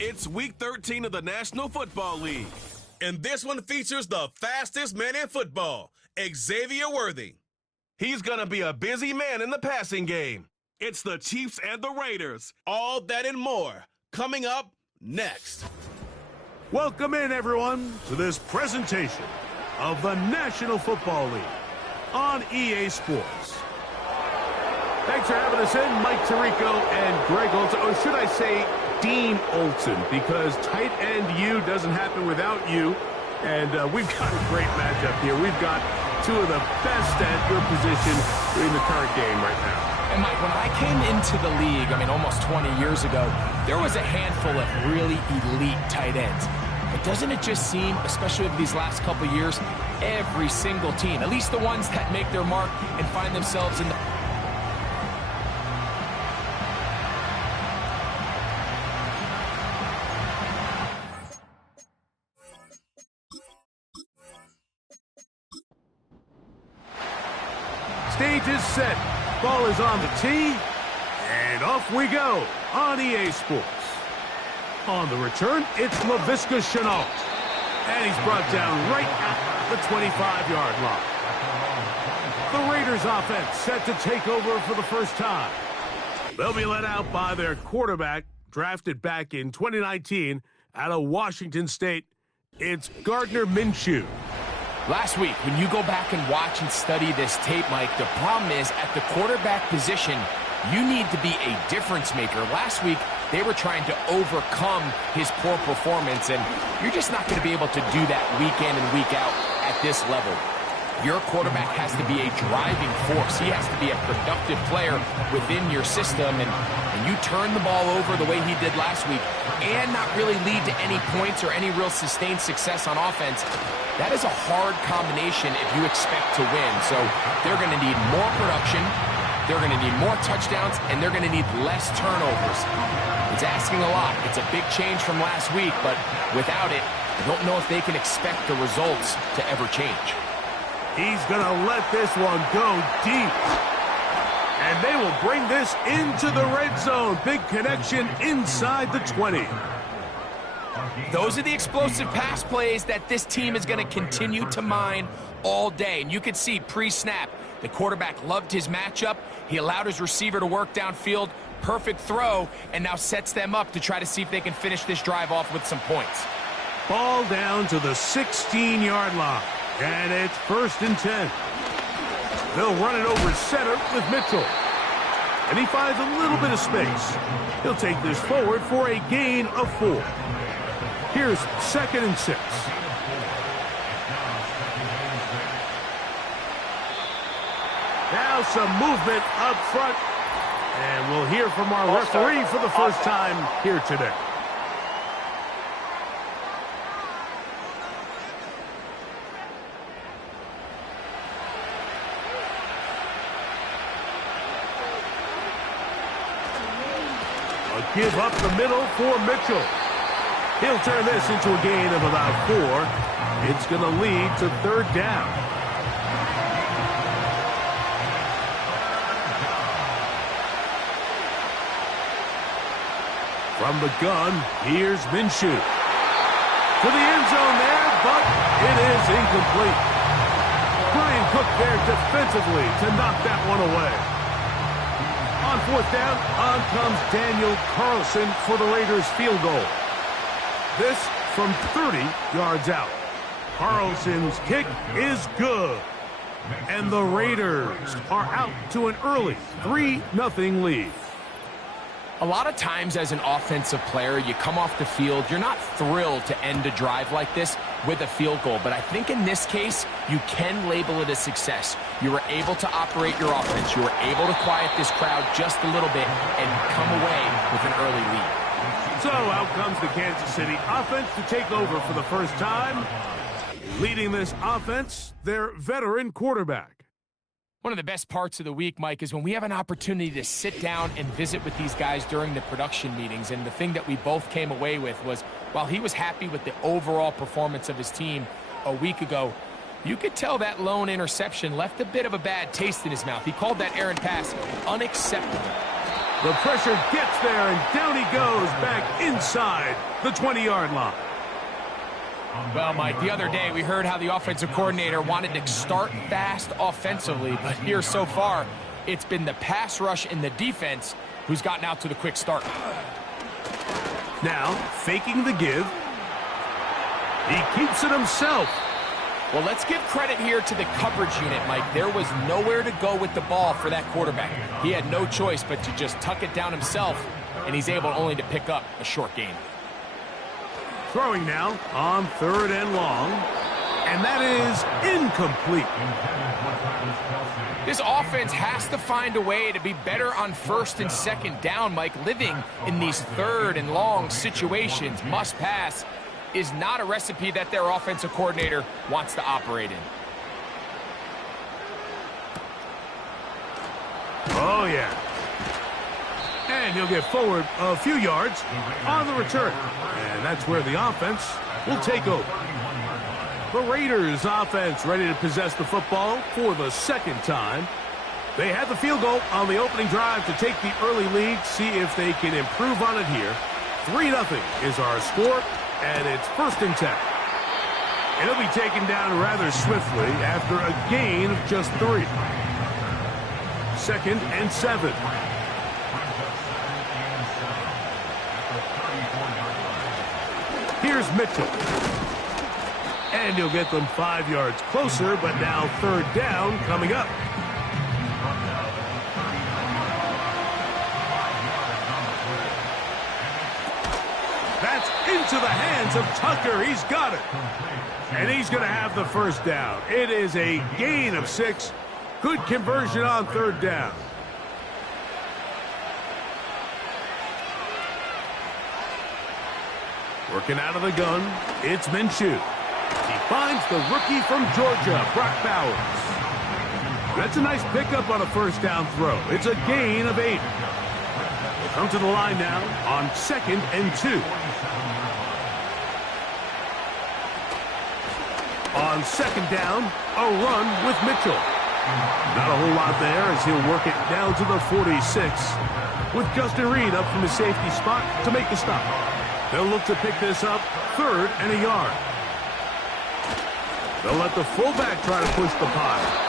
It's Week 13 of the National Football League. And this one features the fastest man in football, Xavier Worthy. He's going to be a busy man in the passing game. It's the Chiefs and the Raiders. All that and more coming up next. Welcome in, everyone, to this presentation of the National Football League on EA Sports. Thanks for having us in, Mike Tirico and Greg Olsen. Or should I say Dean Olsen, because tight end U doesn't happen without you. And we've got a great matchup here. We've got two of the best at your position in the current game right now. And Mike, when I came into the league, almost 20 years ago, there was a handful of really elite tight ends. But doesn't it just seem, especially over these last couple of years, every single team, at least the ones that make their mark and find themselves in the... Stage is set. Ball is on the tee. And off we go on EA Sports. On the return, it's Laviska Shenault. And he's brought down right at the 25-yard line. The Raiders offense set to take over for the first time. They'll be led out by their quarterback, drafted back in 2019 out of Washington State. It's Gardner Minshew. Last week, when you go back and watch and study this tape, Mike, the problem is at the quarterback position, you need to be a difference maker. Last week, they were trying to overcome his poor performance, and you're just not going to be able to do that week in and week out at this level. Your quarterback has to be a driving force. He has to be a productive player within your system, and you turn the ball over the way he did last week and not really lead to any points or any real sustained success on offense. That is a hard combination if you expect to win. So they're going to need more production, they're going to need more touchdowns, and they're going to need less turnovers. It's asking a lot. It's a big change from last week, but without it, I don't know if they can expect the results to ever change. He's going to let this one go deep. And they will bring this into the red zone. Big connection inside the 20. Those are the explosive pass plays that this team is going to continue to mine all day. And you can see pre-snap, the quarterback loved his matchup. He allowed his receiver to work downfield. Perfect throw, and now sets them up to try to see if they can finish this drive off with some points. Ball down to the 16-yard line. And it's 1st and 10. They'll run it over center with Mitchell. And he finds a little bit of space. He'll take this forward for a gain of 4. Here's 2nd and 6. Now some movement up front. And we'll hear from our referee for the first time here today. A give up the middle for Mitchell. He'll turn this into a gain of about 4. It's going to lead to 3rd down. From the gun, here's Minshew. To the end zone there, but it is incomplete. Brian Cook there defensively to knock that one away. On 4th down, on comes Daniel Carlson for the Raiders field goal. This from 30 yards out. Carlson's kick is good. And the Raiders are out to an early 3-0 lead. A lot of times as an offensive player, you come off the field, you're not thrilled to end a drive like this with a field goal. But I think in this case, you can label it a success. You were able to operate your offense. You were able to quiet this crowd just a little bit and come away with an early lead. So out comes the Kansas City offense to take over for the first time. Leading this offense, their veteran quarterback. One of the best parts of the week, Mike, is when we have an opportunity to sit down and visit with these guys during the production meetings. And the thing that we both came away with was, while he was happy with the overall performance of his team a week ago, you could tell that lone interception left a bit of a bad taste in his mouth. He called that errant pass unacceptable. The pressure gets there, and down he goes back inside the 20-yard line. Well, Mike, the other day we heard how the offensive coordinator wanted to start fast offensively, but here so far, it's been the pass rush and the defense who's gotten out to the quick start. Now, faking the give. He keeps it himself. Well, let's give credit here to the coverage unit, Mike. There was nowhere to go with the ball for that quarterback. He had no choice but to just tuck it down himself, and he's able only to pick up a short gain. Throwing now on 3rd and long, and that is incomplete. This offense has to find a way to be better on 1st and 2nd down, Mike. Living in these 3rd and long situations, must pass, is not a recipe that their offensive coordinator wants to operate in. Oh, yeah. And he'll get forward a few yards on the return. And that's where the offense will take over. The Raiders offense ready to possess the football for the 2nd time. They had the field goal on the opening drive to take the early lead, see if they can improve on it here. 3-0 is our score, and it's 1st and 10. It'll be taken down rather swiftly after a gain of just 3. 2nd and 7. Here's Mitchell. And he'll get them 5 yards closer, but now 3rd down coming up. That's into the hands of Tucker. He's got it. And he's going to have the 1st down. It is a gain of 6. Good conversion on 3rd down. Working out of the gun, it's Minshew. He finds the rookie from Georgia, Brock Bowers. That's a nice pickup on a 1st down throw. It's a gain of 8. We'll come to the line now on 2nd and 2. On 2nd down, a run with Mitchell. Not a whole lot there as he'll work it down to the 46 with Justin Reed up from the safety spot to make the stop. They'll look to pick this up 3rd and a yard. They'll let the fullback try to push the pile.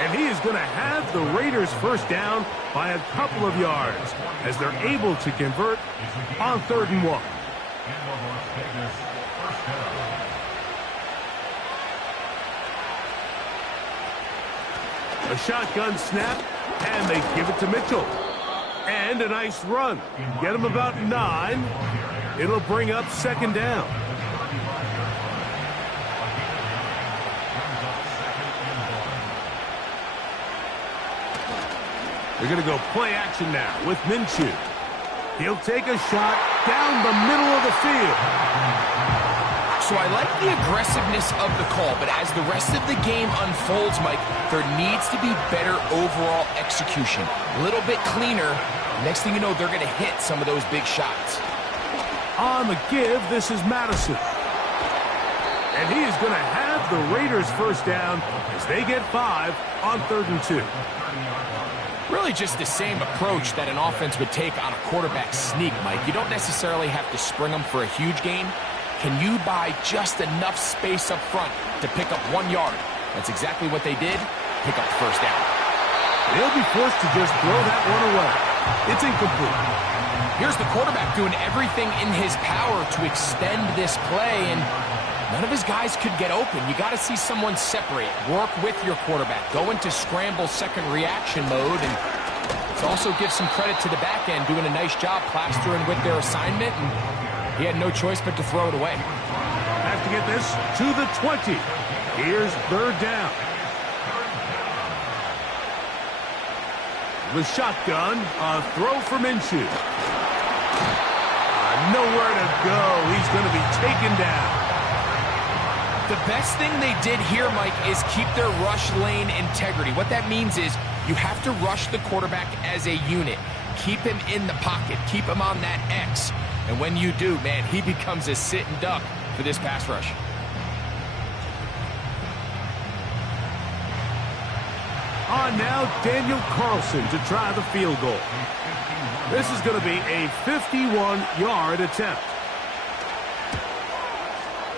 And he is going to have the Raiders 1st down by a couple of yards as they're able to convert on 3rd and 1. A shotgun snap, and they give it to Mitchell. And a nice run. Get him about 9. It'll bring up 2nd down. They're going to go play action now with Minshew. He'll take a shot down the middle of the field. So I like the aggressiveness of the call, but as the rest of the game unfolds, Mike, there needs to be better overall execution. A little bit cleaner. Next thing you know, they're going to hit some of those big shots. On the give, this is Madison. And he is going to have the Raiders 1st down as they get 5 on 3rd and 2. Really just the same approach that an offense would take on a quarterback sneak, Mike. You don't necessarily have to spring them for a huge gain. Can you buy just enough space up front to pick up 1 yard? That's exactly what they did. Pick up the 1st down. They'll be forced to just throw that one away. It's incomplete. Here's the quarterback doing everything in his power to extend this play, and none of his guys could get open. You got to see someone separate, work with your quarterback, go into scramble 2nd reaction mode, and let's also give some credit to the back end doing a nice job plastering with their assignment, and he had no choice but to throw it away. Have to get this to the 20. Here's 3rd down. The shotgun, a throw for Minshew. Nowhere to go. He's going to be taken down. The best thing they did here, Mike, is keep their rush lane integrity. What that means is you have to rush the quarterback as a unit. Keep him in the pocket. Keep him on that X. And when you do, man, he becomes a sit and duck for this pass rush. On now, Daniel Carlson to try the field goal. This is going to be a 51-yard attempt.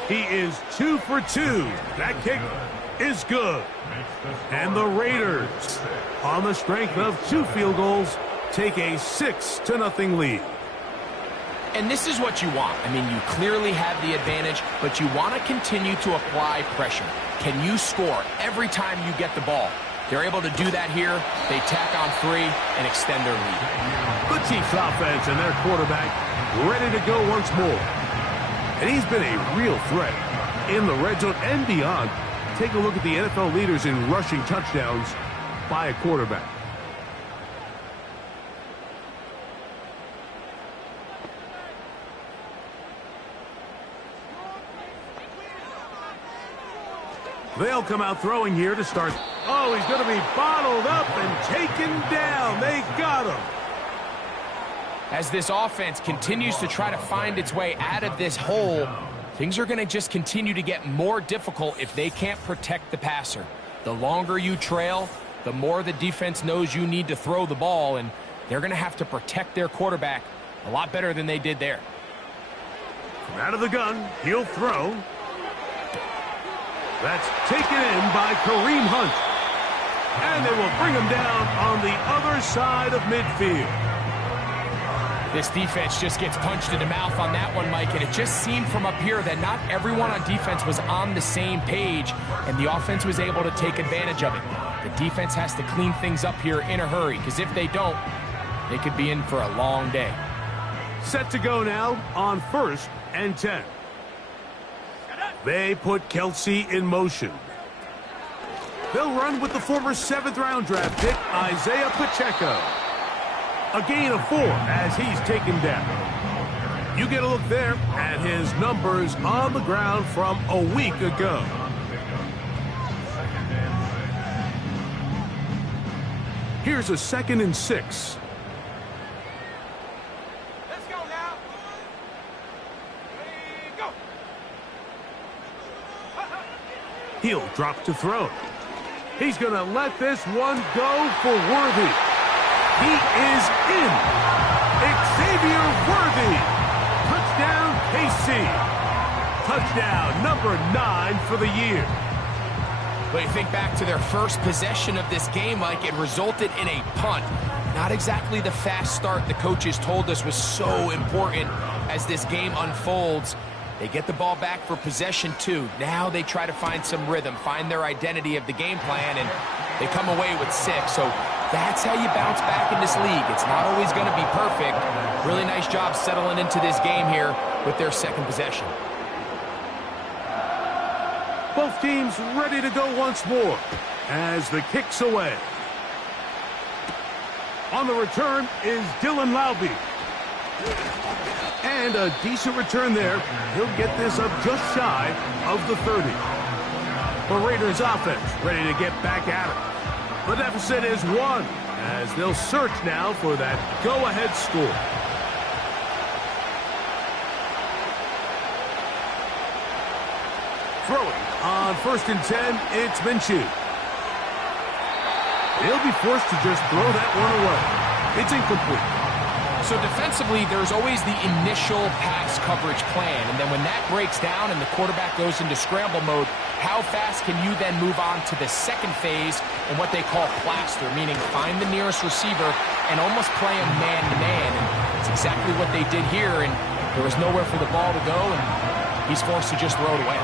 He is 2 for 2. That kick is good. And the Raiders, on the strength of 2 field goals, take a 6-0 lead. And this is what you want. I mean, you clearly have the advantage, but you want to continue to apply pressure. Can you score every time you get the ball? They're able to do that here. They tack on 3 and extend their lead. The Chiefs offense and their quarterback ready to go once more. And he's been a real threat in the red zone and beyond. Take a look at the NFL leaders in rushing touchdowns by a quarterback. They'll come out throwing here to start. Oh, he's going to be bottled up and taken down. They got him. As this offense continues to try to find its way out of this hole, things are going to just continue to get more difficult if they can't protect the passer. The longer you trail, the more the defense knows you need to throw the ball, and they're going to have to protect their quarterback a lot better than they did there. From out of the gun, he'll throw. That's taken in by Kareem Hunt. And they will bring him down on the other side of midfield. This defense just gets punched in the mouth on that one, Mike, and it just seemed from up here that not everyone on defense was on the same page, and the offense was able to take advantage of it. The defense has to clean things up here in a hurry, because if they don't, they could be in for a long day. Set to go now on 1st and 10. They put Kelsey in motion. They'll run with the former 7th-round draft pick, Isaiah Pacheco. A gain of 4 as he's taken down. You get a look there at his numbers on the ground from a week ago. Here's a 2nd and 6. Let's go now. Ready, go. He'll drop to throw. He's going to let this one go for Worthy. He is in. Xavier Worthy. Touchdown, KC. Touchdown number 9 for the year. But you think back to their first possession of this game, Mike, it resulted in a punt. Not exactly the fast start the coaches told us was so important as this game unfolds. They get the ball back for possession 2. Now they try to find some rhythm, find their identity of the game plan, and they come away with 6. So that's how you bounce back in this league. It's not always going to be perfect. Really nice job settling into this game here with their 2nd possession. Both teams ready to go once more as the kick's away. On the return is Dylan Laube. And a decent return there. He'll get this up just shy of the 30. The Raiders offense ready to get back at it. The deficit is 1 as they'll search now for that go-ahead score. Throwing on 1st and 10, it's Minshew. He'll be forced to just throw that one away. It's incomplete. So defensively, there's always the initial pass coverage plan, and then when that breaks down and the quarterback goes into scramble mode, how fast can you then move on to the 2nd phase and what they call plaster, meaning find the nearest receiver and almost play him man-to-man, and it's exactly what they did here, and there was nowhere for the ball to go, and he's forced to just throw it away.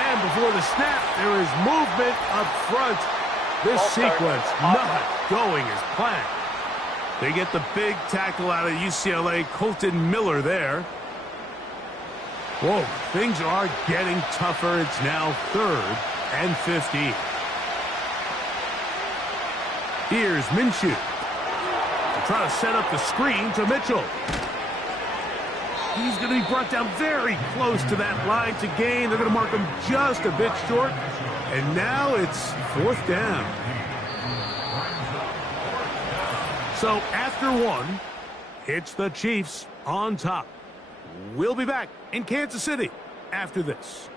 And before the snap, there is movement up front. This sequence not going as planned. They get the big tackle out of UCLA, Colton Miller there. Whoa, things are getting tougher. It's now 3rd and 50. Here's Minshew to try to set up the screen to Mitchell. He's going to be brought down very close to that line to gain. They're going to mark him just a bit short. And now it's 4th down. So after 1, it's the Chiefs on top. We'll be back in Kansas City after this.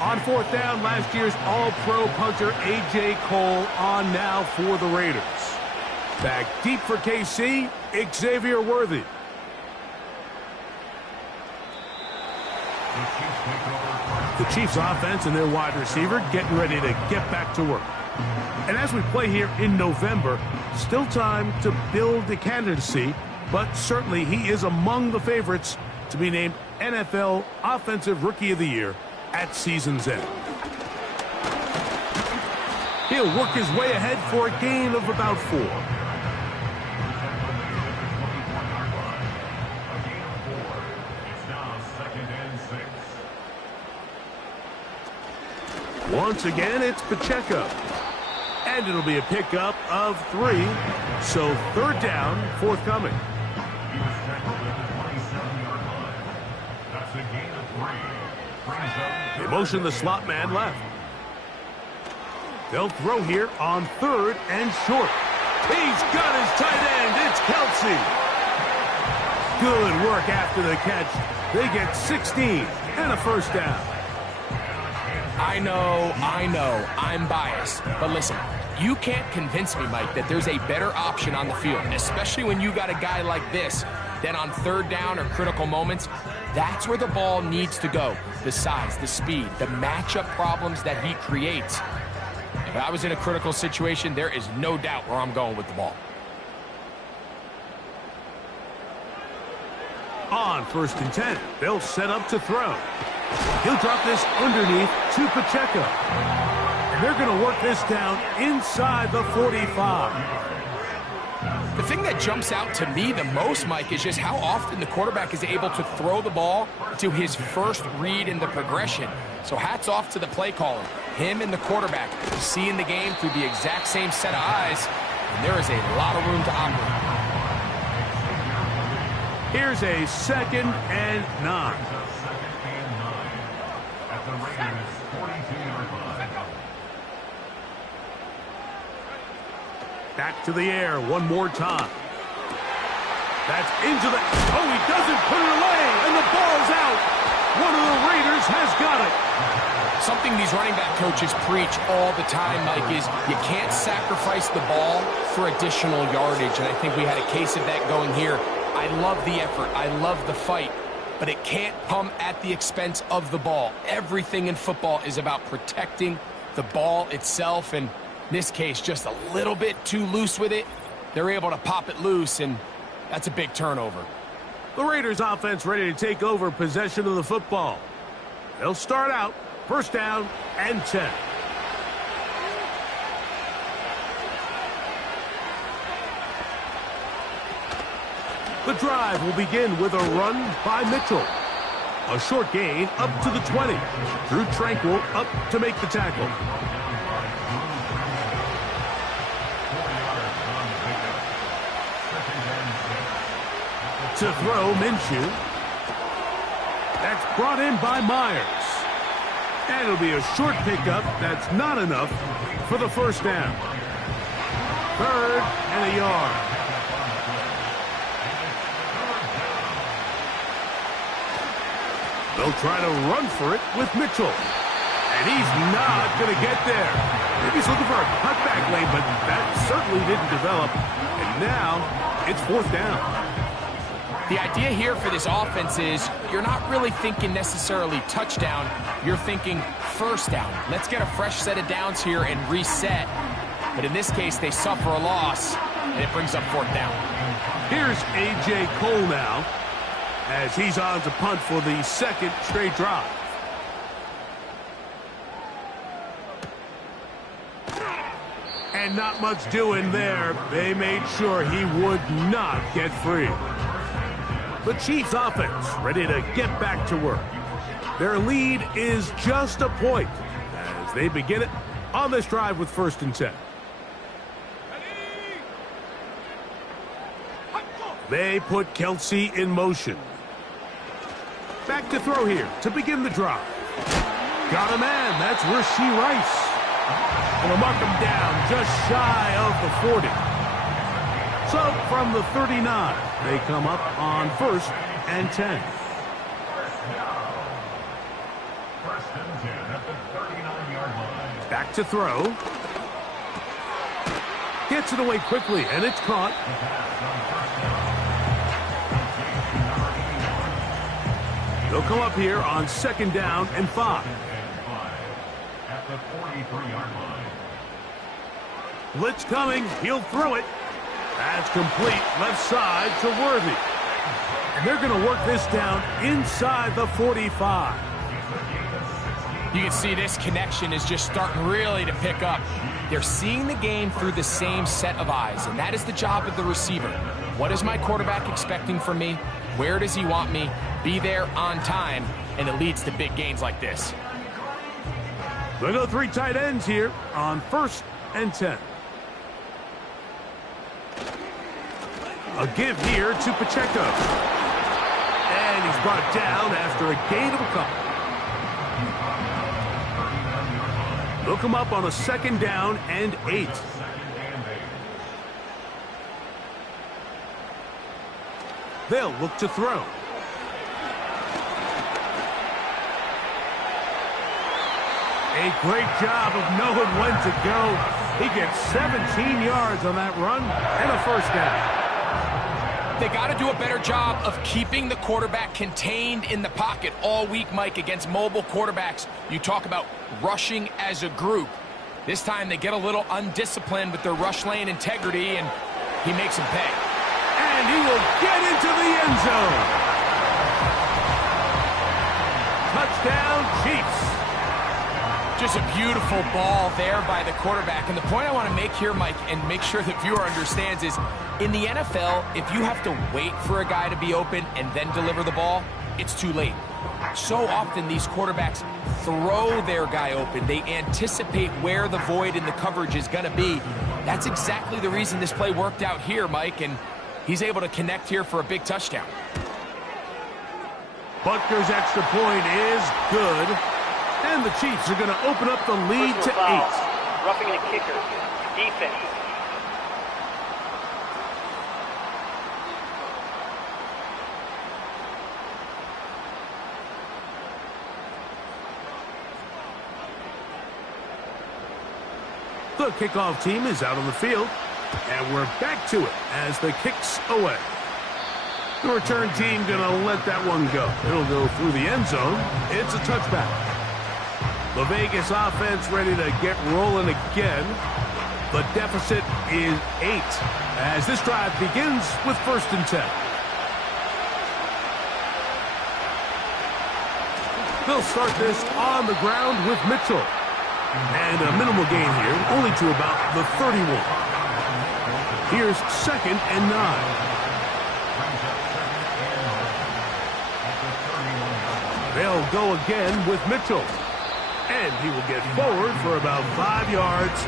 On fourth down, last year's All-Pro punter A.J. Cole on now for the Raiders. Back deep for KC, Xavier Worthy. The Chiefs offense and their wide receiver getting ready to get back to work. And as we play here in November, still time to build a candidacy, but certainly he is among the favorites to be named NFL Offensive Rookie of the Year at season's end. He'll work his way ahead for a gain of about 4. Once again, it's Pacheco. And it'll be a pickup of 3. So third down, forthcoming. They motion the slot man left. They'll throw here on third and short. He's got his tight end. It's Kelsey. Good work after the catch. They get 16 and a first down. I know, I'm biased. But listen, you can't convince me, Mike, that there's a better option on the field, especially when you got a guy like this, then on third down or critical moments, that's where the ball needs to go. The size, the speed, the matchup problems that he creates. If I was in a critical situation, there is no doubt where I'm going with the ball. On first and 10, they'll set up to throw. He'll drop this underneath to Pacheco. And they're going to work this down inside the 45. The thing that jumps out to me the most, Mike, is just how often the quarterback is able to throw the ball to his first read in the progression. So hats off to the play caller. Him and the quarterback seeing the game through the exact same set of eyes, and there is a lot of room to operate. Here's a 2nd and 9. Back to the air one more time. That's into the... Oh, he doesn't put it away, and the ball's out. One of the Raiders has got it. Something these running back coaches preach all the time, Mike, is you can't sacrifice the ball for additional yardage, and I think we had a case of that going here. I love the effort. I love the fight, but it can't come at the expense of the ball. Everything in football is about protecting the ball itself, and in this case, just a little bit too loose with it. They're able to pop it loose, and that's a big turnover. The Raiders offense ready to take over possession of the football. They'll start out first down and 10. The drive will begin with a run by Mitchell. A short gain up to the 20. Drew Tranquill up to make the tackle. To throw, Minshew. That's brought in by Myers. And it'll be a short pickup. That's not enough for the first down. 3rd and a yard. They'll try to run for it with Mitchell. And he's not going to get there. Maybe he's looking for a cutback lane, but that certainly didn't develop. And now it's 4th down. The idea here for this offense is you're not really thinking necessarily touchdown. You're thinking first down. Let's get a fresh set of downs here and reset. But in this case, they suffer a loss, and it brings up 4th down. Here's A.J. Cole now, as he's on to punt for the 2nd straight drive. And not much doing there. They made sure he would not get free. The Chiefs offense ready to get back to work. Their lead is just a point as they begin it on this drive with 1st and 10. They put Kelsey in motion. Back to throw here to begin the drive. Got a man. That's Rashee Rice. And they'll mark him down just shy of the 40. So from the 39, they come up on 1st and 10. Back to throw. Gets it away quickly, and it's caught. They'll come up here on 2nd down and 5. At the 43-yard line. Blitz coming. He'll throw it. That's complete. Left side to Worthy. And they're going to work this down inside the 45. You can see this connection is just starting really to pick up. They're seeing the game through the same set of eyes, and that is the job of the receiver. What is my quarterback expecting from me? Where does he want me? Be there on time, and it leads to big gains like this. We'll go 3 tight ends here on 1st and 10. A give here to Pacheco. And he's brought down after a gain of a couple. They'll come up on a 2nd down and 8. They'll look to throw. A great job of knowing when to go. He gets 17 yards on that run and a 1st down. They got to do a better job of keeping the quarterback contained in the pocket all week, Mike, against mobile quarterbacks. You talk about rushing as a group. This time they get a little undisciplined with their rush lane integrity, and he makes them pay. And he will get into the end zone. Touchdown, Chiefs. Just a beautiful ball there by the quarterback. And the point I want to make here, Mike, and make sure the viewer understands is, in the NFL, if you have to wait for a guy to be open and then deliver the ball, it's too late. So often these quarterbacks throw their guy open. They anticipate where the void in the coverage is going to be. That's exactly the reason this play worked out here, Mike, and he's able to connect here for a big touchdown. Butker's extra point is good. And the Chiefs are going to open up the lead to 8. Roughing the kicker. Defense. The kickoff team is out on the field. And we're back to it as the kick's away. The return team going to let that one go. It'll go through the end zone. It's a touchback. The Vegas offense ready to get rolling again. The deficit is 8 as this drive begins with 1st and 10. They'll start this on the ground with Mitchell. And a minimal gain here, only to about the 31. Here's 2nd and 9. They'll go again with Mitchell. And he will get forward for about 5 yards.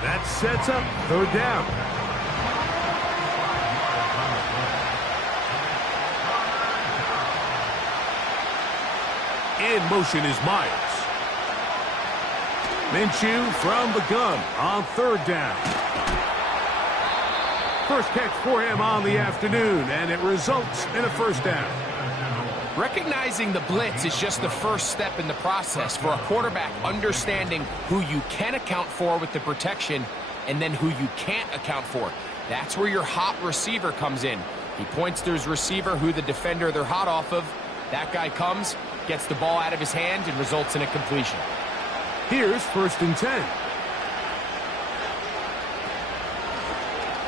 That sets up 3rd down. In motion is Myers. Minshew from the gun on 3rd down. First catch for him on the afternoon, and it results in a 1st down. Recognizing the blitz is just the first step in the process for a quarterback, understanding who you can account for with the protection and then who you can't account for. That's where your hot receiver comes in. He points to his receiver, who the defender they're hot off of. That guy comes, gets the ball out of his hand, and results in a completion. Here's 1st and 10.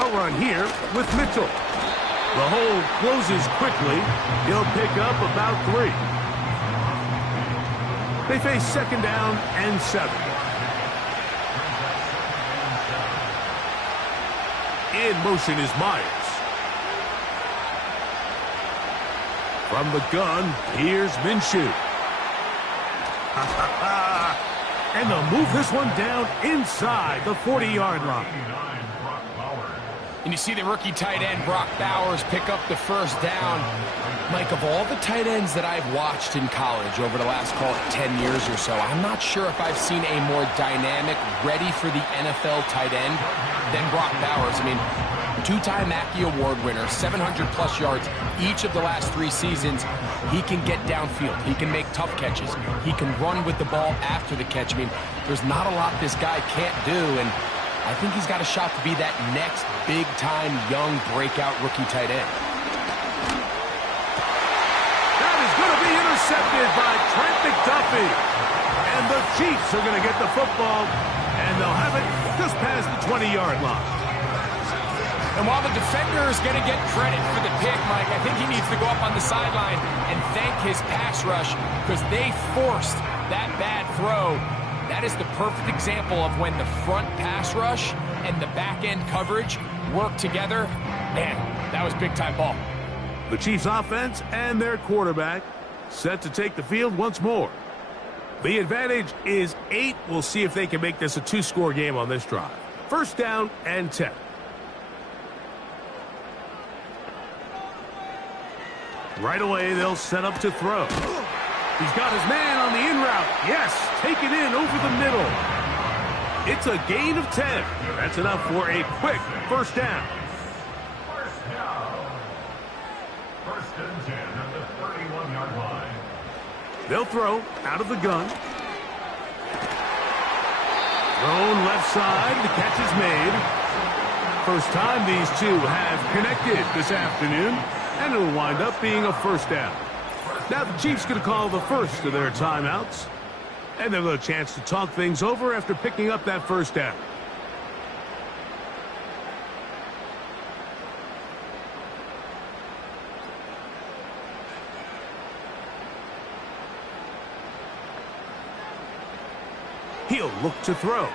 A run here with Mitchell. The hole closes quickly. He'll pick up about 3. They face 2nd down and 7. In motion is Myers. From the gun, here's Minshew. And they'll move this one down inside the 40-yard line. And you see the rookie tight end, Brock Bowers, pick up the 1st down. Mike, of all the tight ends that I've watched in college over the last, call it 10 years or so, I'm not sure if I've seen a more dynamic, ready for the NFL tight end than Brock Bowers. I mean, 2-time Mackey Award winner, 700-plus yards each of the last 3 seasons. He can get downfield. He can make tough catches. He can run with the ball after the catch. I mean, there's not a lot this guy can't do, and I think he's got a shot to be that next big-time young breakout rookie tight end. That is going to be intercepted by Trent McDuffie. And the Chiefs are going to get the football, and they'll have it just past the 20-yard line. And while the defender is going to get credit for the pick, Mike, I think he needs to go up on the sideline and thank his pass rush because they forced that bad throw. That is the perfect example of when the front pass rush and the back-end coverage work together. Man, that was big-time ball. The Chiefs offense and their quarterback set to take the field once more. The advantage is 8. We'll see if they can make this a 2-score game on this drive. First down and 10. Right away, they'll set up to throw. He's got his man on the in route. Yes, take it in over the middle. It's a gain of 10. That's enough for a quick first down. First and 10 at the 31-yard line. They'll throw out of the gun. Thrown left side. The catch is made. First time these two have connected this afternoon. And it'll wind up being a first down. Now the Chiefs going to call the first of their timeouts. And they'll have a chance to talk things over after picking up that first down. He'll look to throw.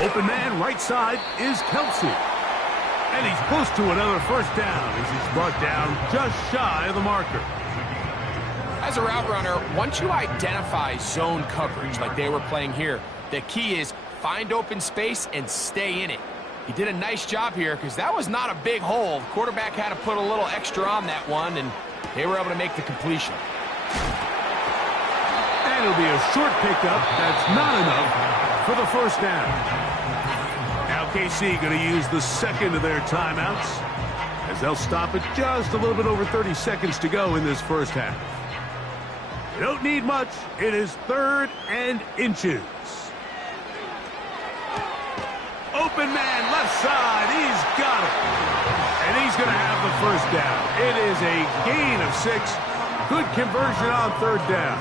Open man right side is Kelsey. And he's close to another first down as he's brought down just shy of the marker. As a route runner, once you identify zone coverage like they were playing here, the key is find open space and stay in it. He did a nice job here because that was not a big hole. The quarterback had to put a little extra on that one, and they were able to make the completion. And it'll be a short pickup. That's not enough for the first down. Now KC going to use the second of their timeouts as they'll stop it just a little bit over 30 seconds to go in this first half. You don't need much. It is 3rd and inches. Open man left side. He's got it. And he's going to have the first down. It is a gain of 6. Good conversion on 3rd down.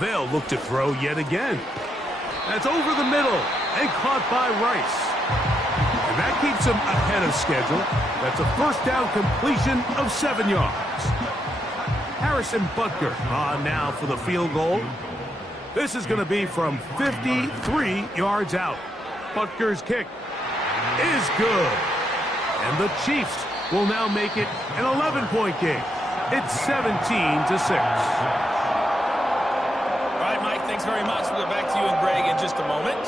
They'll look to throw yet again. That's over the middle and caught by Rice. And that keeps him ahead of schedule. That's a first down completion of 7 yards. Harrison Butker on now for the field goal. This is going to be from 53 yards out. Butker's kick is good. And the Chiefs will now make it an 11-point game. It's 17-6. Thanks very much. We'll get back to you and Greg in just a moment.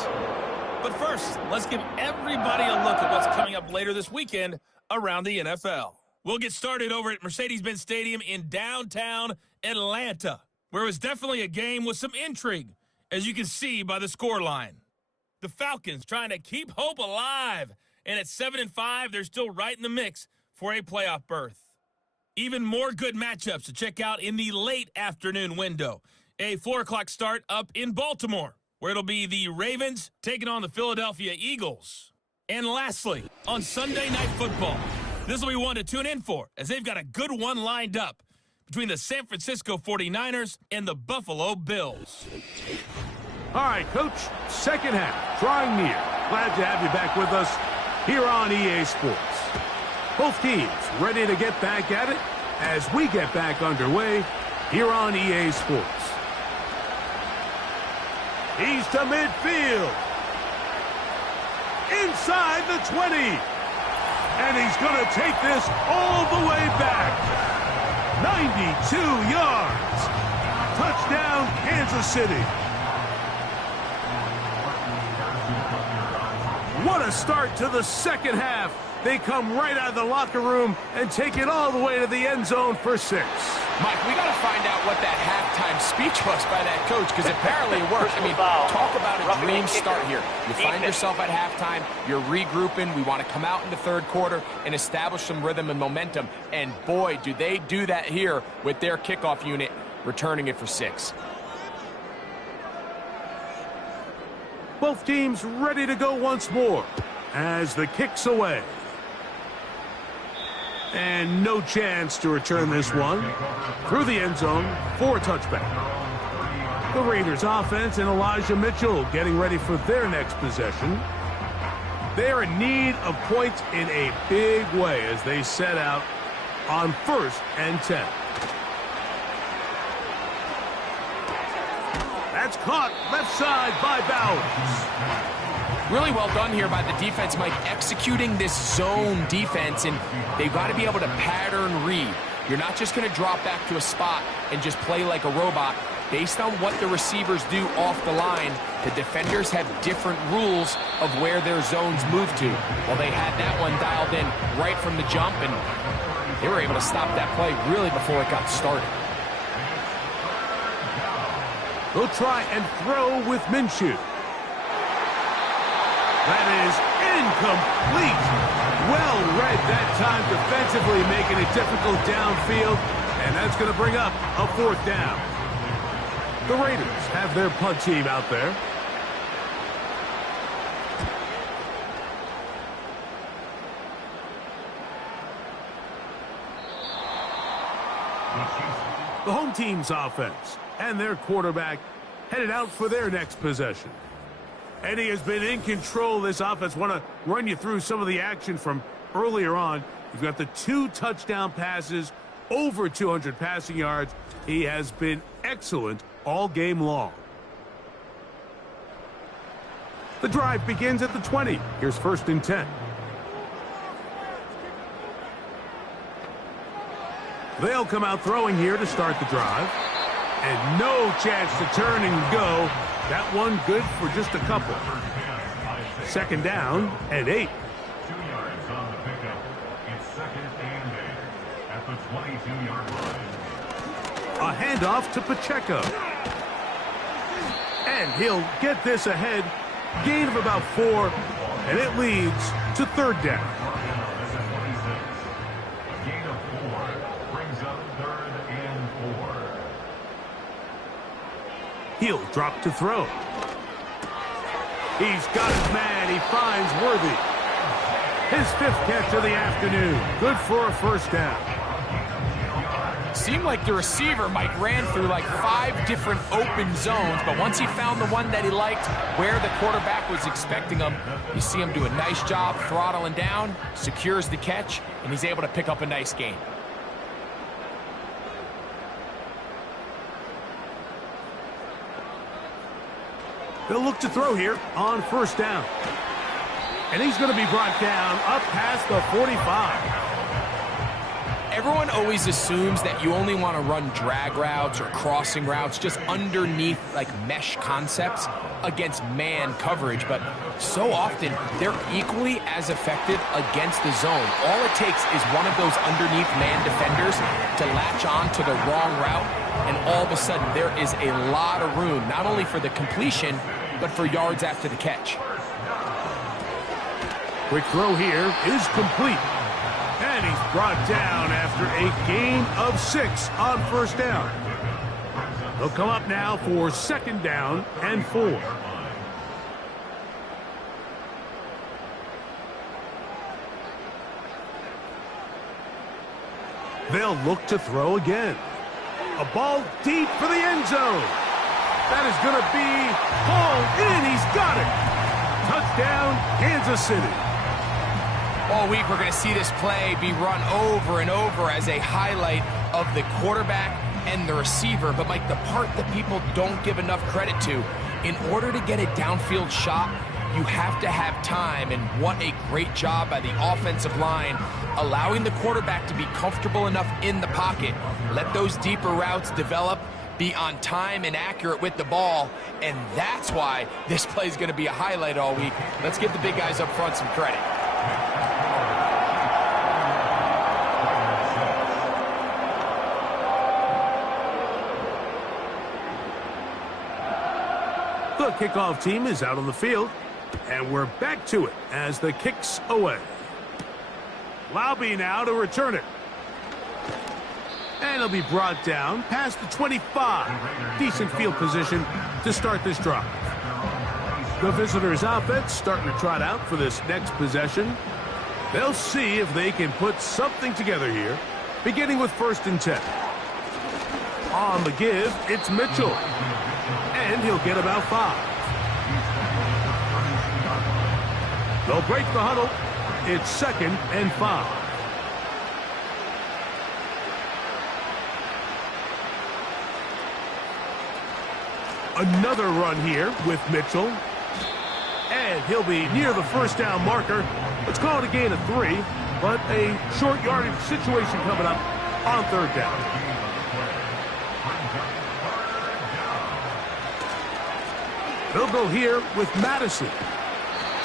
But first, let's give everybody a look at what's coming up later this weekend around the NFL. We'll get started over at Mercedes-Benz Stadium in downtown Atlanta, where it was definitely a game with some intrigue, as you can see by the scoreline. The Falcons trying to keep hope alive, and at 7-5, they're still right in the mix for a playoff berth. Even more good matchups to check out in the late afternoon window. A 4 o'clock start up in Baltimore, where it'll be the Ravens taking on the Philadelphia Eagles. And lastly, on Sunday Night Football, this will be one to tune in for, as they've got a good one lined up between the San Francisco 49ers and the Buffalo Bills. All right, Coach, second half, drawing near. Glad to have you back with us here on EA Sports. Both teams ready to get back at it as we get back underway here on EA Sports. He's to midfield. Inside the 20. And he's going to take this all the way back. 92 yards. Touchdown, Kansas City. What a start to the second half they come right out of the locker room and take it all the way to the end zone for 6. Mike, we got to find out what that halftime speech was by that coach, because apparently it worked. I mean, talk about a dream start here. You find yourself at halftime, you're regrouping, we want to come out in the third quarter and establish some rhythm and momentum, and boy, do they do that here with their kickoff unit, returning it for 6. Both teams ready to go once more as the kick's away. And no chance to return this one through the end zone for a touchback. The Raiders offense and Elijah Mitchell getting ready for their next possession. They are in need of points in a big way as they set out on 1st and 10. That's caught left side by Bowers. Really well done here by the defense, Mike, executing this zone defense, and they've got to be able to pattern read. You're not just going to drop back to a spot and just play like a robot. Based on what the receivers do off the line, the defenders have different rules of where their zones move to. Well, they had that one dialed in right from the jump, and they were able to stop that play really before it got started. They'll try and throw with Minshew. That is incomplete. Well read that time defensively, making it difficult downfield, and that's going to bring up a 4th down. The Raiders have their punt team out there. The home team's offense and their quarterback headed out for their next possession. Eddie has been in control of this offense. Want to run you through some of the action from earlier on. You've got the 2 touchdown passes, over 200 passing yards. He has been excellent all game long. The drive begins at the 20. Here's 1st and 10. They'll come out throwing here to start the drive. And no chance to turn and go. That one good for just a couple. 2nd down and 8. 2 yards on the pickup. It's 2nd and 8 at the 22-yard line. A handoff to Pacheco. And he'll get this ahead. Gain of about 4. And it leads to 3rd down. A gain of 4 brings up 3rd and 4. He'll drop to throw. He's got his man. He finds Worthy. His 5th catch of the afternoon. Good for a 1st down. Seemed like the receiver, Mike, ran through like 5 different open zones, but once he found the one that he liked, where the quarterback was expecting him, you see him do a nice job throttling down, secures the catch, and he's able to pick up a nice gain. They'll look to throw here on 1st down. And he's going to be brought down up past the 45. Everyone always assumes that you only want to run drag routes or crossing routes just underneath like mesh concepts against man coverage, but so often they're equally as effective against the zone. All it takes is one of those underneath man defenders to latch on to the wrong route, and all of a sudden there is a lot of room, not only for the completion, but for yards after the catch. Quick throw here is complete. And he's brought down after a gain of 6 on 1st down. They'll come up now for 2nd down and 4. They'll look to throw again. A ball deep for the end zone. That is going to be hauled in. He's got it. Touchdown, Kansas City. All week we're going to see this play be run over and over as a highlight of the quarterback and the receiver. But, Mike, the part that people don't give enough credit to, in order to get a downfield shot, you have to have time. And what a great job by the offensive line, allowing the quarterback to be comfortable enough in the pocket. Let those deeper routes develop, be on time and accurate with the ball, and that's why this play is going to be a highlight all week. Let's give the big guys up front some credit. The kickoff team is out on the field, and we're back to it as the kick's away. Laube now to return it. And it'll be brought down past the 25. Decent field position to start this drive. The visitors' offense starting to trot out for this next possession. They'll see if they can put something together here, beginning with 1st and 10. On the give, it's Mitchell. And he'll get about 5. They'll break the huddle. It's 2nd and 5. Another run here with Mitchell. And he'll be near the 1st down marker. Let's call it a gain of 3, but a short yardage situation coming up on 3rd down. They'll go here with Madison.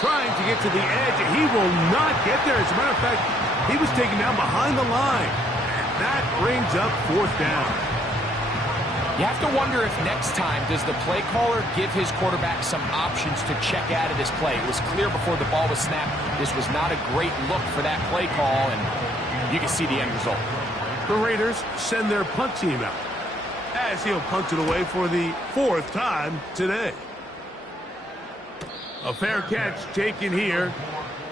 Trying to get to the edge. He will not get there. As a matter of fact, he was taken down behind the line. And that brings up 4th down. You have to wonder if next time does the play caller give his quarterback some options to check out of this play. It was clear before the ball was snapped this was not a great look for that play call, and you can see the end result. The Raiders send their punt team out as he'll punt it away for the 4th time today. A fair catch taken here,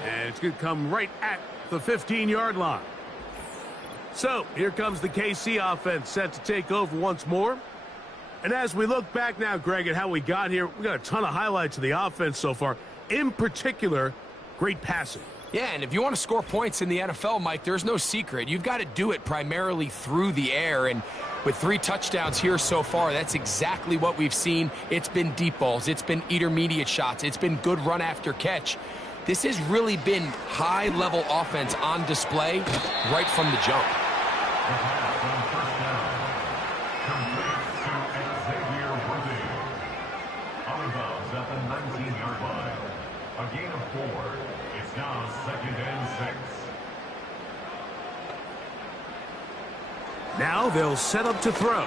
and it's going to come right at the 15-yard line. So here comes the KC offense set to take over once more. And as we look back now, Greg, at how we got here, we got a ton of highlights of the offense so far. In particular, great passing. Yeah, and if you want to score points in the NFL, Mike, there's no secret. You've got to do it primarily through the air, and with 3 touchdowns here so far, that's exactly what we've seen. It's been deep balls. It's been intermediate shots. It's been good run after catch. This has really been high-level offense on display right from the jump. A gain of 4. It's now 2nd and 6. Now they'll set up to throw.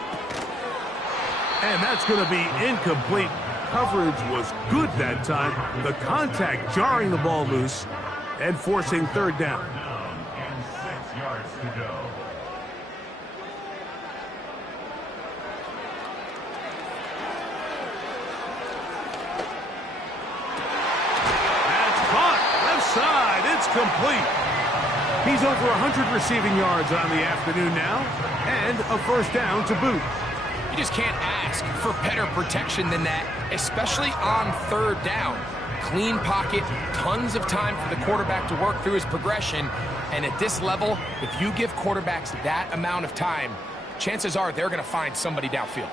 And that's going to be incomplete. Coverage was good that time. The contact jarring the ball loose and forcing 3rd down. And 6 yards to go. That's caught. Left side. It's complete. He's over 100 receiving yards on the afternoon now, and a 1st down to boot. You just can't ask for better protection than that, especially on 3rd down. Clean pocket, tons of time for the quarterback to work through his progression, and at this level, if you give quarterbacks that amount of time, chances are they're going to find somebody downfield.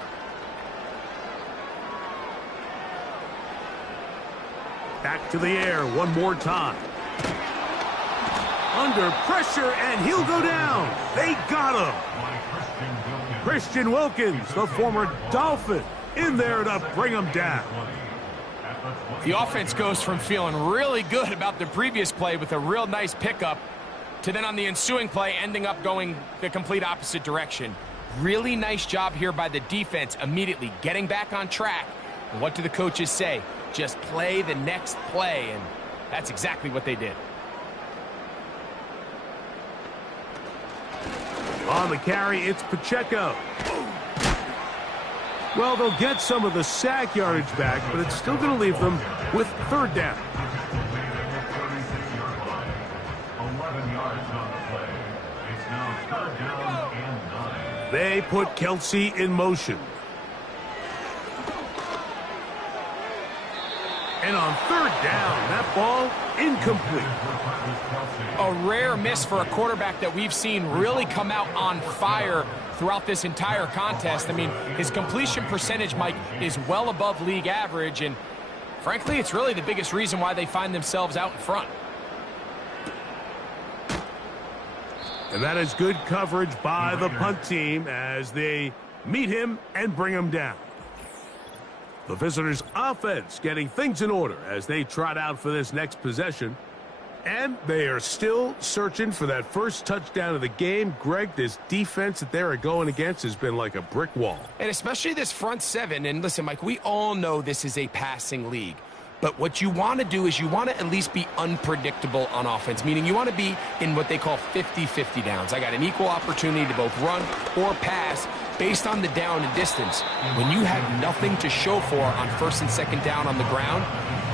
Back to the air one more time. Under pressure, and he'll go down. They got him. Christian Wilkins, the former Dolphin, in there to bring him down. The offense goes from feeling really good about the previous play with a real nice pickup to then on the ensuing play ending up going the complete opposite direction. Really nice job here by the defense immediately getting back on track. And what do the coaches say? Just play the next play, and that's exactly what they did. On the carry, it's Pacheco. Well, they'll get some of the sack yardage back, but it's still going to leave them with 3rd down. 11 yards on the play. It's now 3rd down and 9. They put Kelsey in motion. And on 3rd down, that ball incomplete. A rare miss for a quarterback that we've seen really come out on fire throughout this entire contest. I mean, his completion percentage, Mike, is well above league average, and frankly, it's really the biggest reason why they find themselves out in front. And that is good coverage by the punt team as they meet him and bring him down. The visitors' offense getting things in order as they trot out for this next possession. And they are still searching for that first touchdown of the game. Greg, this defense that they're going against has been like a brick wall. And especially this front seven. And listen, Mike, we all know this is a passing league. But what you want to do is you want to at least be unpredictable on offense, meaning you want to be in what they call 50-50 downs. I got an equal opportunity to both run or pass based on the down and distance. When you have nothing to show for on first and second down on the ground,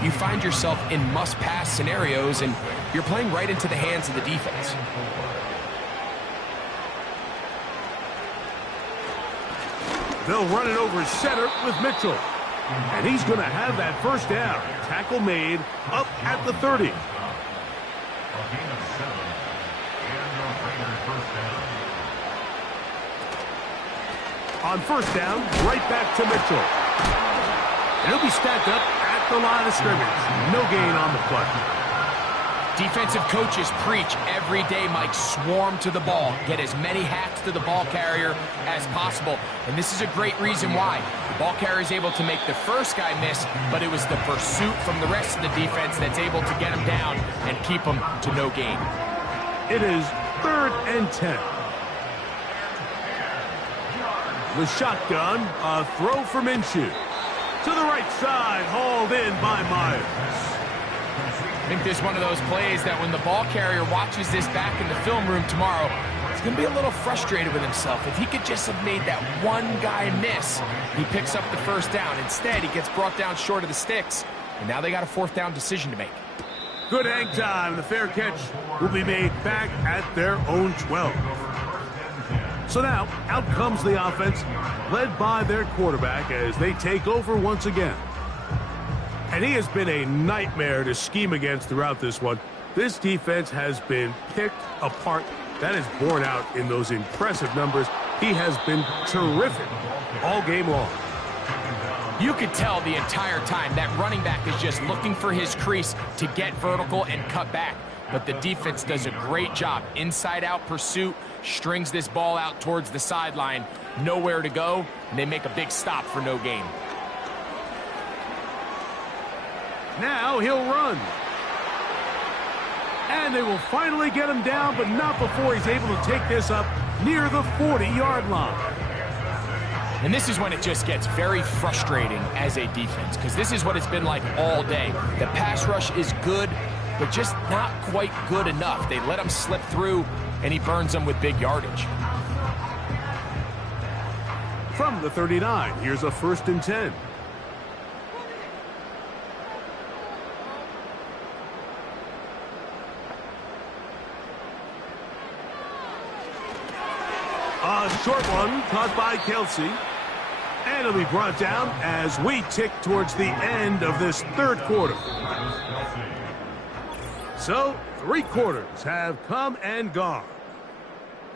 you find yourself in must-pass scenarios, and you're playing right into the hands of the defense. They'll run it over center with Mitchell. And he's going to have that first down. Tackle made up at the 30. A gain of 7. And the Raiders first down. On first down, right back to Mitchell. And he'll be stacked up at the line of scrimmage. No gain on the play. Defensive coaches preach every day, Mike, swarm to the ball. Get as many hacks to the ball carrier as possible. And this is a great reason why. The ball carrier is able to make the first guy miss, but it was the pursuit from the rest of the defense that's able to get him down and keep him to no gain. It is 3rd and 10. The shotgun, a throw for Minshew. To the right side, hauled in by Myers. I think there's one of those plays that when the ball carrier watches this back in the film room tomorrow, he's going to be a little frustrated with himself. If he could just have made that one guy miss, he picks up the first down. Instead, he gets brought down short of the sticks, and now they got a 4th down decision to make. Good hang time. The fair catch will be made back at their own 12. So now, out comes the offense, led by their quarterback as they take over once again. And he has been a nightmare to scheme against throughout this one. This defense has been picked apart. That is borne out in those impressive numbers. He has been terrific all game long. You could tell the entire time that running back is just looking for his crease to get vertical and cut back. But the defense does a great job. Inside-out pursuit, strings this ball out towards the sideline. Nowhere to go, and they make a big stop for no gain. Now he'll run. And they will finally get him down, but not before he's able to take this up near the 40-yard line. And this is when it just gets very frustrating as a defense, because this is what it's been like all day. The pass rush is good, but just not quite good enough. They let him slip through, and he burns them with big yardage. From the 39, here's a 1st and 10. A short one caught by Kelsey. And it'll be brought down as we tick towards the end of this 3rd quarter. So, 3 quarters have come and gone.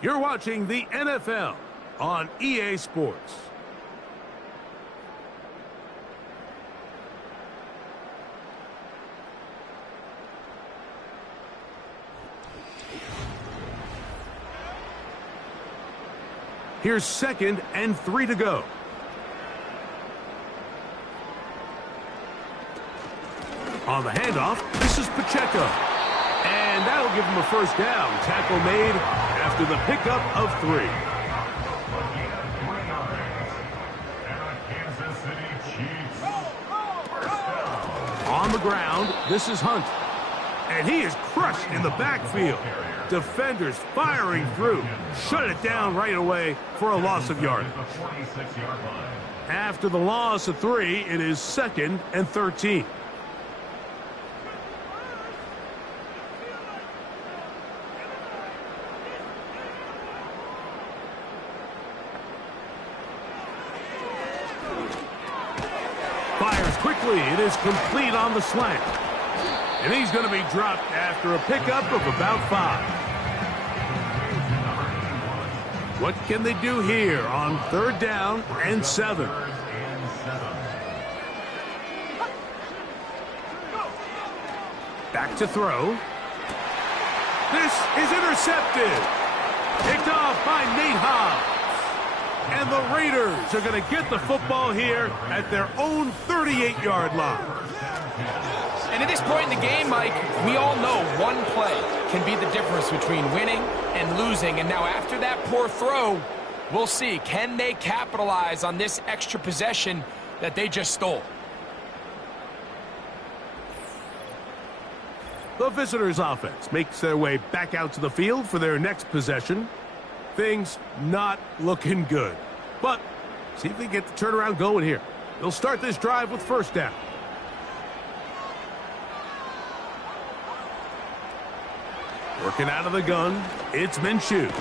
You're watching the NFL on EA Sports. Here's 2nd and 3 to go. On the handoff, this is Pacheco. And that'll give him a first down. Tackle made after the pickup of 3. On the ground, this is Hunt. And he is crushed in the backfield. Defenders firing through. Shut it down right away for a loss of yardage. After the loss of 3, it is 2nd and 13. Fires quickly. It is complete on the slant. And he's going to be dropped after a pickup of about 5. What can they do here on 3rd down and 7? Back to throw. This is intercepted. Picked off by Nate Hobbs. And the Raiders are going to get the football here at their own 38-yard line. And at this point in the game, Mike, we all know one play can be the difference between winning and losing. And now after that poor throw, we'll see. Can they capitalize on this extra possession that they just stole? The visitors' offense makes their way back out to the field for their next possession. Things not looking good. But see if they get the turnaround going here. They'll start this drive with first down. Working out of the gun, it's Minshew.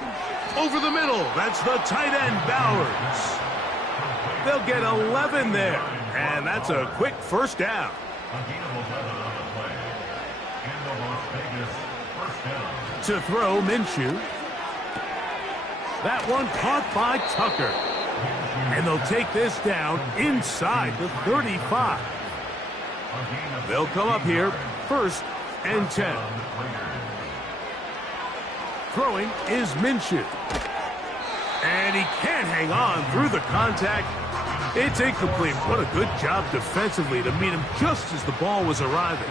Over the middle, that's the tight end, Bowers. They'll get 11 there, and that's a quick first down. To throw, Minshew. That one caught by Tucker. And they'll take this down inside the 35. They'll come up here, first and 10. Throwing is Minshew. And he can't hang on through the contact. It's incomplete. What a good job defensively to meet him just as the ball was arriving.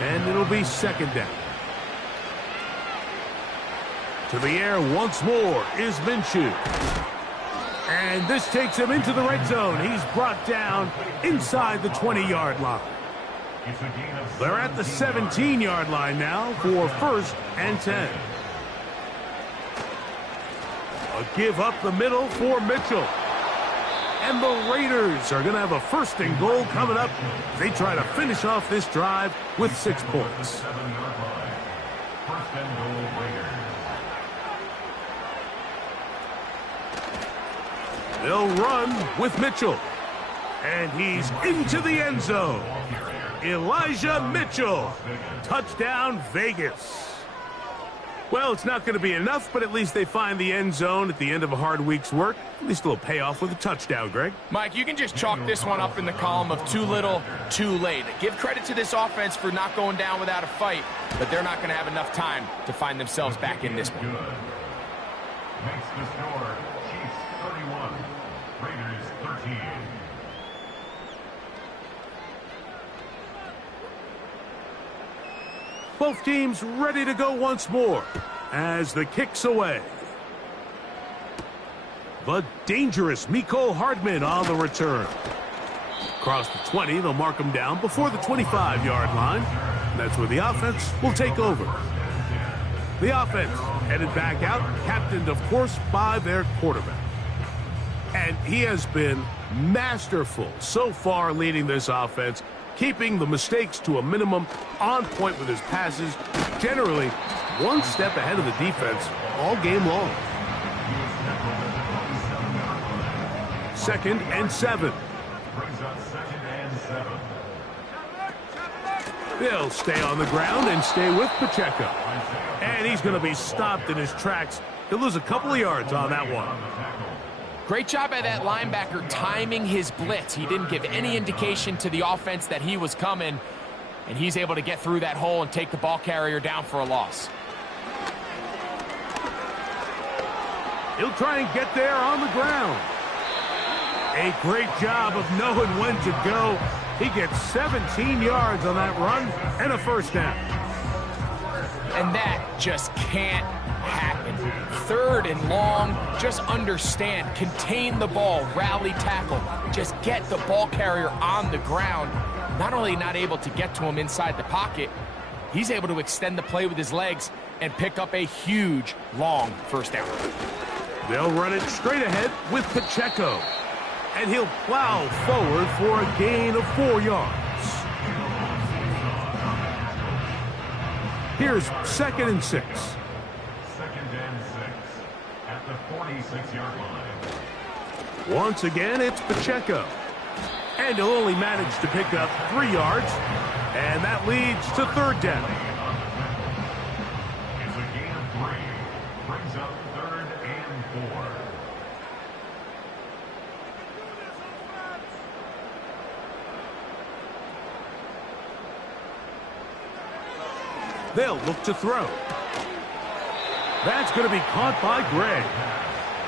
And it'll be second down. To the air once more is Minshew. And this takes him into the red zone. He's brought down inside the 20-yard line. They're at the 17-yard line now for first and 10. A give up the middle for Mitchell. And the Raiders are going to have a first and goal coming up. They try to finish off this drive with 6 points. First and goal, Raiders. They'll run with Mitchell. And he's into the end zone. Elijah Mitchell. Touchdown, Vegas. Well, it's not going to be enough, but at least they find the end zone at the end of a hard week's work. At least a little payoff with a touchdown, Greg. Mike, you can just chalk this one up in the column of too little, too late. Give credit to this offense for not going down without a fight, but they're not going to have enough time to find themselves back in this one. Makes the score Chiefs 31, Raiders 13. Both teams ready to go once more as the kick's away. The dangerous Mecole Hardman on the return. Across the 20, they'll mark him down before the 25-yard line. That's where the offense will take over. The offense headed back out, captained, of course, by their quarterback. And he has been masterful so far leading this offense, keeping the mistakes to a minimum, on point with his passes, generally one step ahead of the defense all game long. Second and 7. Brings up second and 7. They'll stay on the ground and stay with Pacheco. And he's going to be stopped in his tracks. He'll lose a couple of yards on that one. Great job by that linebacker timing his blitz. He didn't give any indication to the offense that he was coming, and he's able to get through that hole and take the ball carrier down for a loss. He'll try and get there on the ground. A great job of knowing when to go. He gets 17 yards on that run and a first down. And that just can't happen. Third and long, just understand, contain the ball, rally tackle, just get the ball carrier on the ground. Not only not able to get to him inside the pocket, he's able to extend the play with his legs and pick up a huge, long first down. They'll run it straight ahead with Pacheco. And he'll plow forward for a gain of 4 yards. Here's second and 6. Second and 6 at the 46-yard line. Once again, it's Pacheco. And he'll only manage to pick up 3 yards. And that leads to third down. It's a gain of 3. Brings up third and 4. They'll look to throw. That's going to be caught by Gray.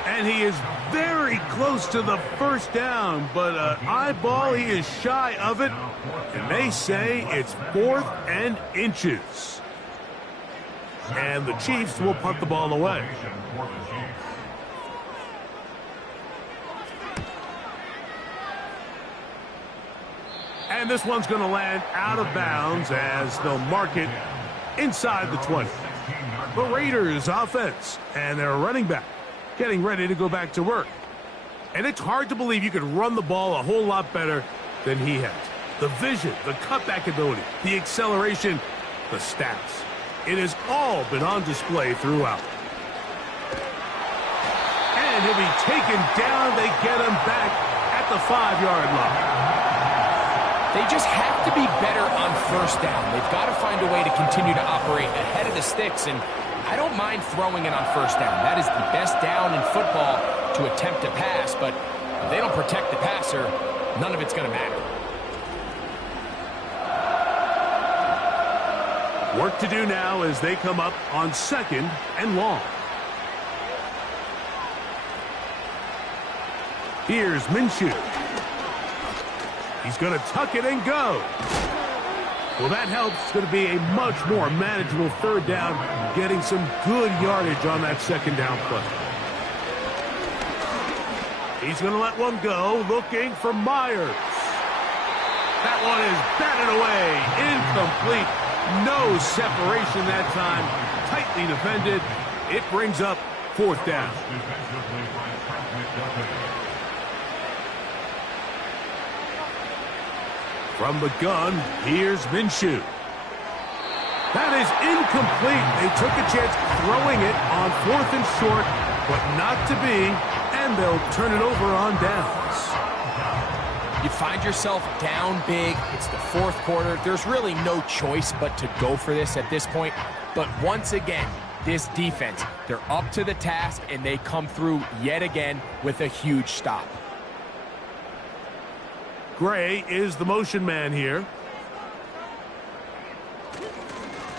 And And he is very close to the first down, but eyeball, he is shy of it. And they say it's 4th and inches. And the Chiefs will punt the ball away. And this one's going to land out of bounds as they'll mark it inside the 20. The Raiders offense and their running back getting ready to go back to work. And it's hard to believe you could run the ball a whole lot better than he has. The vision, the cutback ability, the acceleration, the stats. It has all been on display throughout. And he'll be taken down. They get him back at the 5-yard line. They just have to be better on first down. They've got to find a way to continue to operate ahead of the sticks, and I don't mind throwing it on first down. That is the best down in football to attempt to pass, but if they don't protect the passer, none of it's going to matter. Work to do now as they come up on 2nd and long. Here's Minshew. He's going to tuck it and go. Well, that helps. It's going to be a much more manageable 3rd down, getting some good yardage on that 2nd down play. He's going to let one go, looking for Myers. That one is batted away, incomplete. No separation that time, tightly defended. It brings up 4th down. From the gun, here's Minshew. That is incomplete. They took a chance throwing it on 4th and short, but not to be, and they'll turn it over on downs. You find yourself down big. It's the 4th quarter. There's really no choice but to go for this at this point. But once again, this defense, they're up to the task, and they come through yet again with a huge stop. Gray is the motion man here.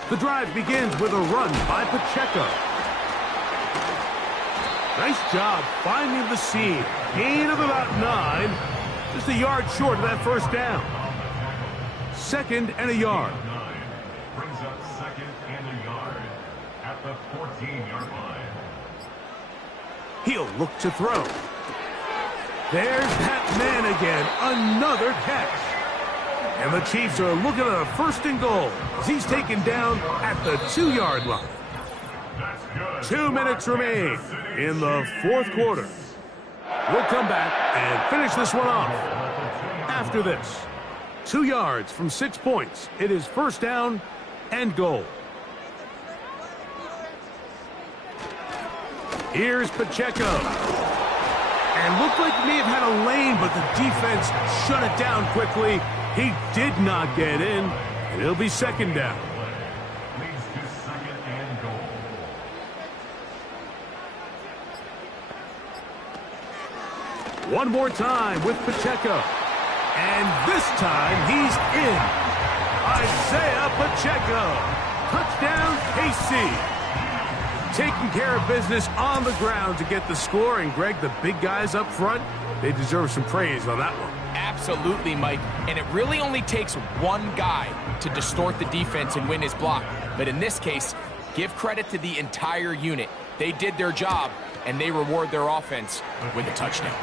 The drive begins with a run by Pacheco. Nice job finding the seam. Gain of about 9. Just a yard short of that first down. 2nd and a yard. Brings up 2nd and a yard at the 14-yard line. He'll look to throw. There's that man again. Another catch. And the Chiefs are looking at a 1st and goal as he's taken down at the 2-yard line. 2 minutes remain in the 4th quarter. We'll come back and finish this one off. After this, 2 yards from 6 points. It is 1st down and goal. Here's Pacheco. And looked like he may have had a lane, but the defense shut it down quickly. He did not get in, and it'll be 2nd down. Leads to 2nd and goal. One more time with Pacheco. And this time he's in. Isaiah Pacheco. Touchdown, KC. Taking care of business on the ground to get the score. And, Greg, the big guys up front, they deserve some praise on that one. Absolutely, Mike. And it really only takes one guy to distort the defense and win his block. But in this case, give credit to the entire unit. They did their job, and they reward their offense with a touchdown.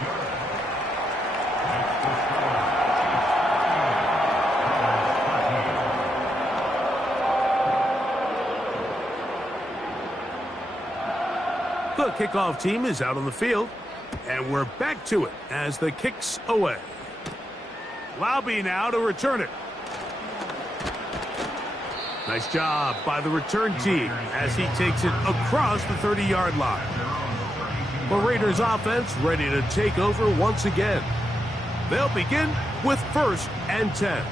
The kickoff team is out on the field, and we're back to it as the kick's away. Laube now to return it. Nice job by the return team as he takes it across the 30-yard line. The Raiders offense ready to take over once again. They'll begin with 1st and 10.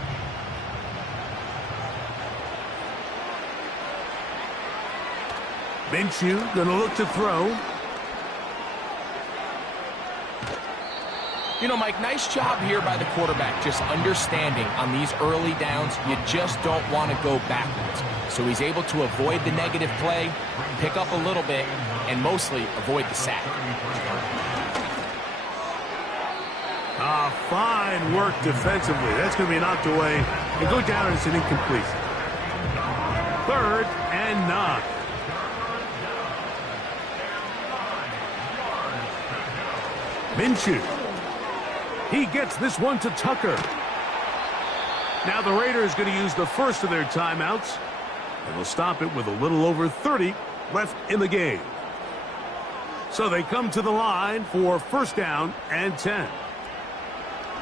Minshew gonna look to throw. You know, Mike, nice job here by the quarterback, just understanding on these early downs, you just don't want to go backwards. So he's able to avoid the negative play, pick up a little bit, and mostly avoid the sack. Fine work defensively. That's going to be knocked away and go down as an incompletion. 3rd and 9. Minshew. He gets this one to Tucker. Now the Raiders going to use the first of their timeouts, and they'll stop it with a little over 30 left in the game. So they come to the line for 1st down and 10.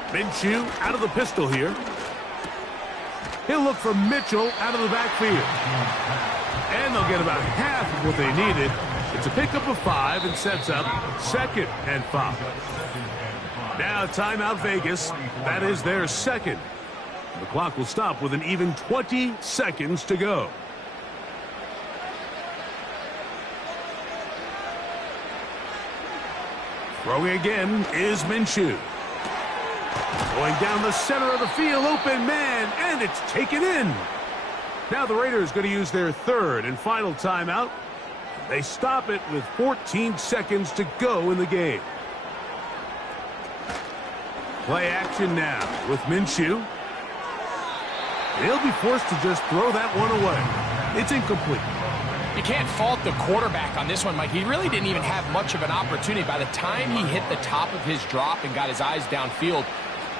Minshew out of the pistol here. He'll look for Mitchell out of the backfield. And they'll get about half of what they needed. It's a pickup of 5 and sets up 2nd and 5. Now timeout Vegas. That is their 2nd. The clock will stop with an even 20 seconds to go. Throwing again is Minshew. Going down the center of the field, open man, and it's taken in. Now the Raiders going to use their 3rd and final timeout. They stop it with 14 seconds to go in the game. Play action now with Minshew. He'll be forced to just throw that one away. It's incomplete. You can't fault the quarterback on this one, Mike. He really didn't even have much of an opportunity. By the time he hit the top of his drop and got his eyes downfield,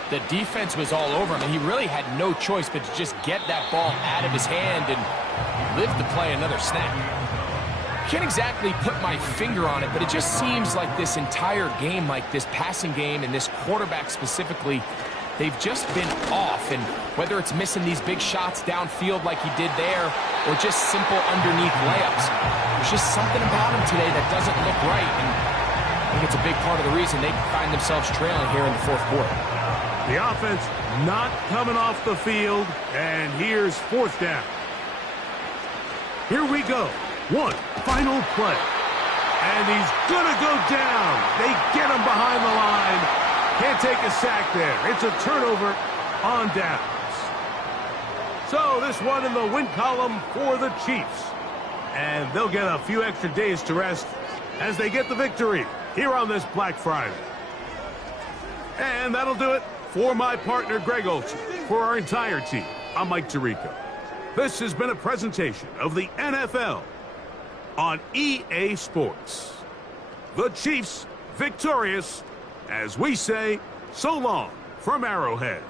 the defense was all over him, and he really had no choice but to just get that ball out of his hand and live to play another snap. Can't exactly put my finger on it, but it just seems like this entire game, like this passing game and this quarterback specifically, they've just been off. And whether it's missing these big shots downfield like he did there or just simple underneath layups, there's just something about him today that doesn't look right. And I think it's a big part of the reason they find themselves trailing here in the 4th quarter. The offense not coming off the field, and here's 4th down. Here we go. One final play. And he's going to go down. They get him behind the line. Can't take a sack there. It's a turnover on downs. So this one in the win column for the Chiefs. And they'll get a few extra days to rest as they get the victory here on this Black Friday. And that'll do it for my partner, Greg Olsen. For our entire team, I'm Mike Tirico. This has been a presentation of the NFL on EA Sports. The Chiefs victorious, as we say, so long from Arrowhead.